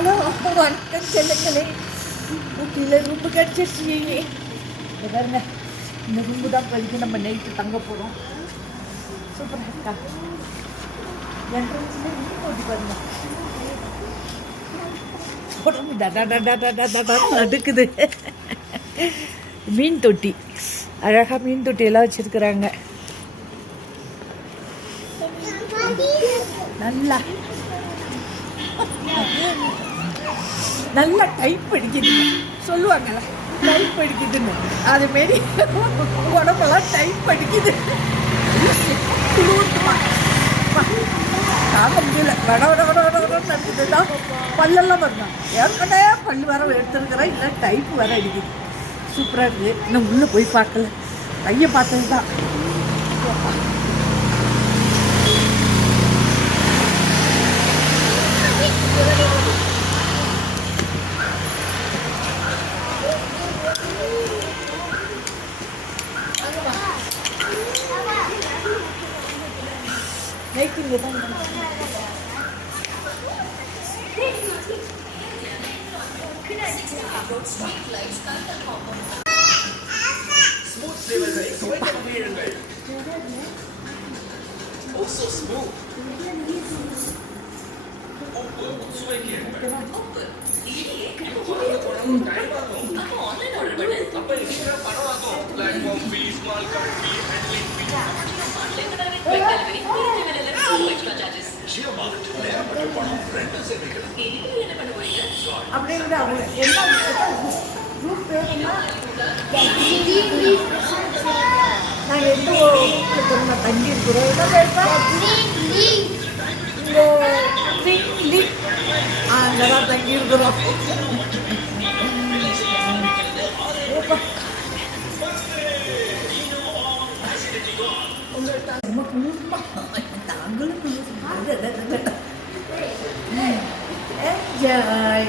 Hello வணக்கம் செல்லுங்களே. ஊட்டியில் room கிடச்சிருச்சு. இந்த பாருங்க, இந்த ரூம்பு தான் போயிட்டு நம்ம நைட்டு தங்க போகிறோம். சூப்பராக இருக்கா? என்ட்ரன்ஸில் மீன் ஓட்டி பாருங்க. உடம்பு நடுக்குது. மீன் தொட்டி, அழகாக மீன் தொட்டியெல்லாம் வச்சுருக்குறாங்க. நல்லா நல்லா டைப் அடிக்குது சொல்லுவாங்கல்ல, டைப் அடிக்குதுன்னு. அதுமாரி உடம்பெல்லாம் டைப் அடிக்குது. குளிர்மா தாங்க முடியல. வட வட வட வட வட நடக்குதுதான். பல்லெல்லாம் வரணும். ஏற்கனவே பல் வர எடுத்துருக்கிறேன், இல்லை டைப் வர அடிக்குது. சூப்பராக இருக்குது. இன்னும் உள்ளே போய் பார்க்கல, பையன் பார்த்தது தான். நைட்டிங்க தான் அப்படிங்கிற அவங்க என்ன குரூப் பேருன்னா நாங்கள் எந்த ஊரில் தங்கி இருக்கிறோம். என்ன பேருப்பா? இந்த அங்கே தான் தங்கி இருக்கிறோம். தாங்களும் என்ஜாய்.